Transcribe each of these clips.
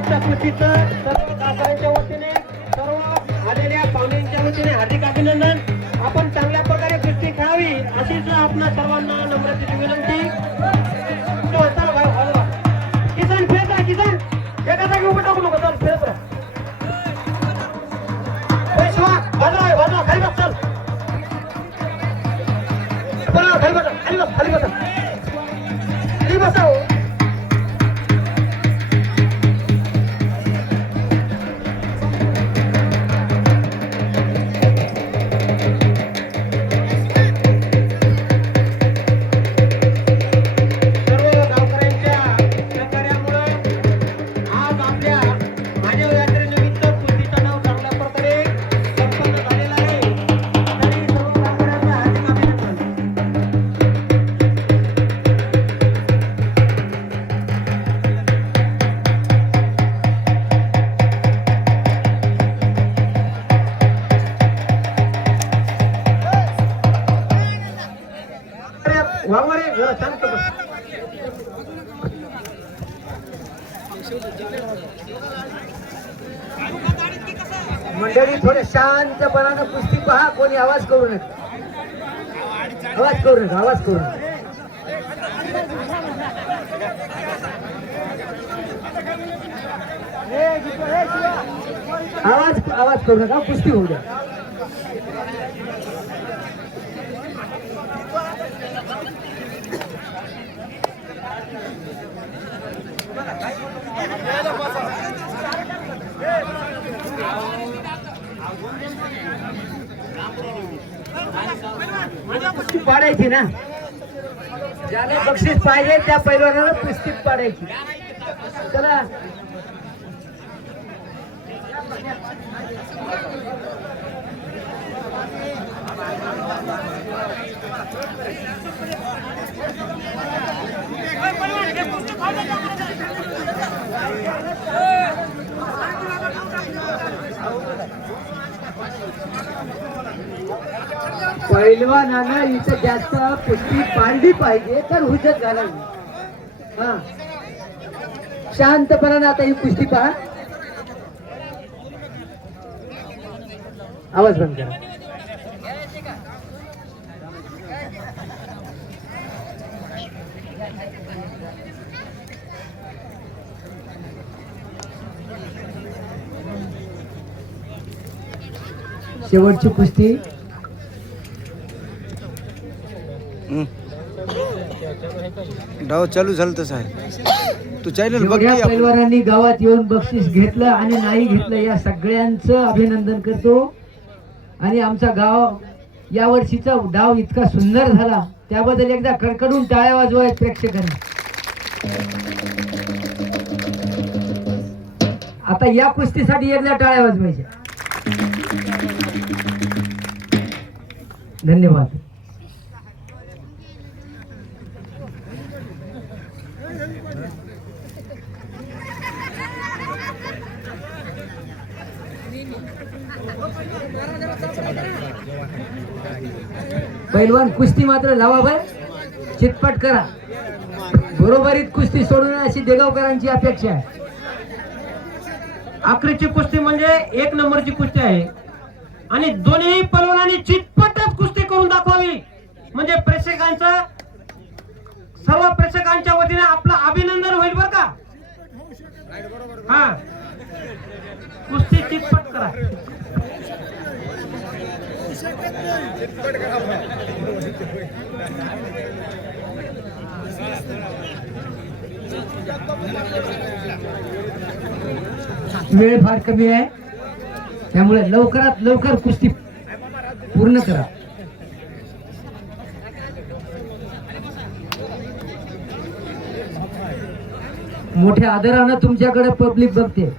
शुभेच्छा कुस्तीचं सर्व गावकऱ्यांच्या वतीने सर्व आलेल्या पाहुण्यांच्या वतीने हार्दिक अभिनंदन। आपण चांगल्या प्रकारे कुस्ती खेळावी अशीच आपल्या सर्वांना नम्रतेची विनंती। किसन फिरता किसन एका जागी उभं टाकू नको चल फिरत राहा। बाजूला खाली बस चल खाली बसा खाली बस खाली बसा खाली बसा हो। मंडळी थोडे शांतपणानं कुस्ती पहा, कोणी आवाज करू नका, आवाज करू नका, आवाज करू नका। आवाज करू नका, कुस्ती होऊ द्या। कुस्ती पाडायची ना, ज्याला बक्षीस पाहिजे त्या पैलवानाला कुस्ती पाडायची। चला पैलवानानं इथं जास्त कुस्ती पाडली पाहिजे तर हुजत घालावी। हा शांतपणानं आता ही कुस्ती पहा, आवाज बंद करा। शेवटची कुस्ती डाव चालू झालं तसं आहे। तू चॅनल बघ। पैलवानांनी गावात येऊन बक्षीस घेतलं आणि नाही घेतलं या सगळ्यांचं अभिनंदन करतो। आणि आमचा गाव या वर्षीचा डाव इतका सुंदर झाला त्याबद्दल एकदा कडकडून टाळ्या वाजवायत प्रेक्षकांनी। आता या कुस्तीसाठी एकदा टाळ्या वाजवायच्या। धन्यवाद। पैलवान कुस्ती मात्र लावा बाय, चितपट करा, बरोबरीत कुस्ती सोडून अशी देगावकरांची अपेक्षा आहे। आखरीची कुस्ती म्हणजे एक नंबरची कुस्ती आहे आणि दोन्ही पैलवानांनी चितपटच कुस्ती करून दाखवावी म्हणजे प्रेक्षकांचं सर्व प्रेक्षकांच्या वतीने आपलं अभिनंदन होईल बरं का। हा कुस्ती चितपट करा। वेळ फार कमी आहे त्यामुळे लवकरात लवकर कुस्ती पूर्ण करा। मोठ्या आदरानं तुमच्याकडे पब्लिक बघते।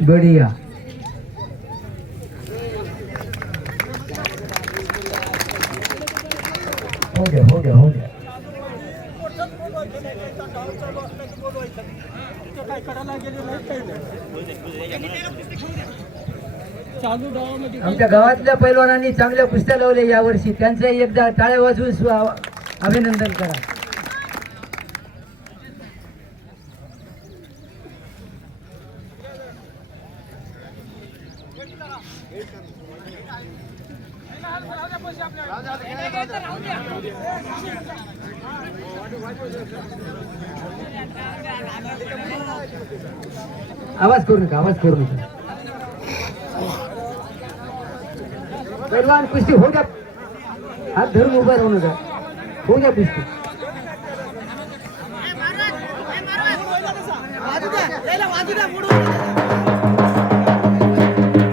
बढ़िया हो गया आमच्या गावातल्या पैलवानांनी चांगल्या कुस्त्या लावल्या यावर्षी, त्यांचं एकदा टाळ्या वाजवून अभिनंदन करा. आवाज करू नका, आवाज करू नका. पैलवान कुस्ती होऊ द्या, हात धरून उभा राहू नका, होऊ द्या कुस्ती. वाजू द्या